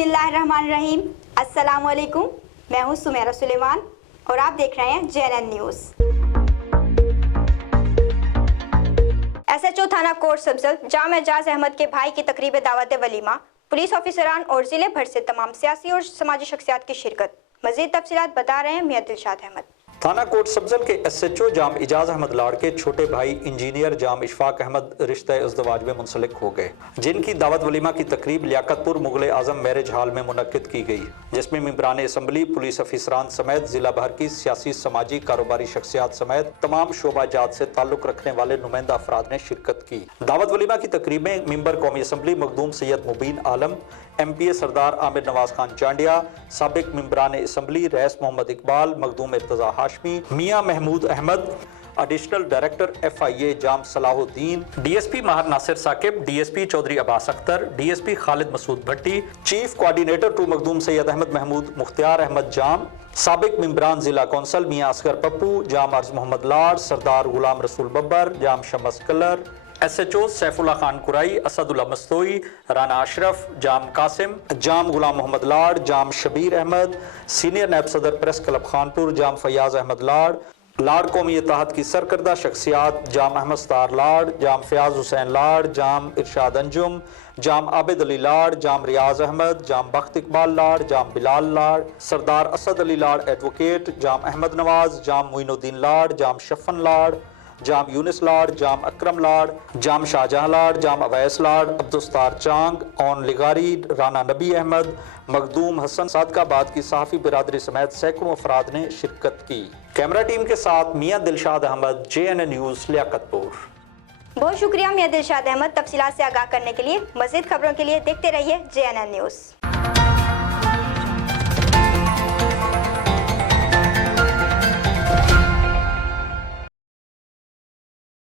बिस्मिल्लाहिर्रहमानिर्रहीम। अस्सलाम वालेकुम। मैं हूँ सुमेरा सुलेमान और आप देख रहे हैं JNN न्यूज़। SHO थाना कोट सब्जल जाम एजाज अहमद के भाई की तकरीब दावत वलीमा, पुलिस ऑफिसरान और जिले भर से तमाम सियासी और समाजी शख्सियात की शिरकत। मजीद तफसीलात बता रहे हैं मियां दिलशाद अहमद। थाना कोट सब्जल के SHO जाम एजाज अहमद लाड़ के छोटे भाई इंजीनियर जाम इशफाक अहमद रिश्ते इज़्दवाज में मुंसलिक हो गए, जिनकी दावत वलीमा की तकरीब लियाकतपुर मुगल आजम मैरिज हॉल में मुनक्किद की गई, जिसमें मेंबरान असम्बली, पुलिस अफसरान समेत जिला भर की सियासी, समाजी, कारोबारी शख्सियात समेत तमाम शोबा जात से ताल्लुक रखने वाले नुमाइंदा अफराद ने शिरकत की। दावत वलीमा की तकरीब में मेंबर कौमी असम्बली मखदूम सैयद मुबीन आलम, MPA सरदार आमिर नवाज खान चांडिया, साबिक मेंबरान assembly Rais Mohammad Iqbal, Makhdoom Irtaza Hashmi, Mian Mahmood Ahmad, additional director FIA Jam Salahuddin, DSP Mahar Nasir Saqib, DSP Chaudhry Abbas Akhtar, DSP Khalid Masood Bhatti, chief coordinator to Makhdoom Syed Ahmad Mahmood Mukhtiar Ahmad Jam, साबिक मेंबरान जिला कौंसल मियां असगर पप्पू, जाम अर्ज मोहम्मद लाड़, सरदार गुलाम रसूल बब्बर, जाम शमस कलर, SHO सैफुल्ला खान कुराई, असदुल्ला मस्तोई, राना अशरफ, जाम कासिम, जाम गुलाम मोहम्मद लाड़, जाम शबीर अहमद, सीनियर नायब सदर प्रेस क्लब खानपुर जाम फयाज अहमद लाड़, लाड़ कौमी इत्तेहाद की सरकर्दा शख्सियात जाम अहमद स्तार लाड़, जाम फयाज हुसैन लाड़, जाम इरशाद अंजुम, जाम आबिद अली लाड़, जाम रियाज अहमद, जाम बख्त इकबाल लाड़, जाम बिलाल लाड़, सरदार असद अली लाड़ एडवोकेट, जाम अहमद नवाज, जाम मोइनुद्दीन लाड़, जाम शफन लाड़, जाम यूनिस लाड़, जाम अकरम लाड़, जाम शाहजहां लाड़, जाम अवैस लाड़, अब्दुस्तार चांग, ओन लिगारी, राना नबी अहमद, मखदूम हसन सादकाबाद की सहाफ़ी बिरादरी समेत सैकड़ों अफराद ने शिरकत की। कैमरा टीम के साथ मियां दिलशाद अहमद, JNN न्यूज़ लियाकतपुर। बहुत शुक्रिया मियां दिलशाद अहमद तफसीलात से आगाह करने के लिए। मज़ीद खबरों के लिए देखते रहिए JNN न्यूज़।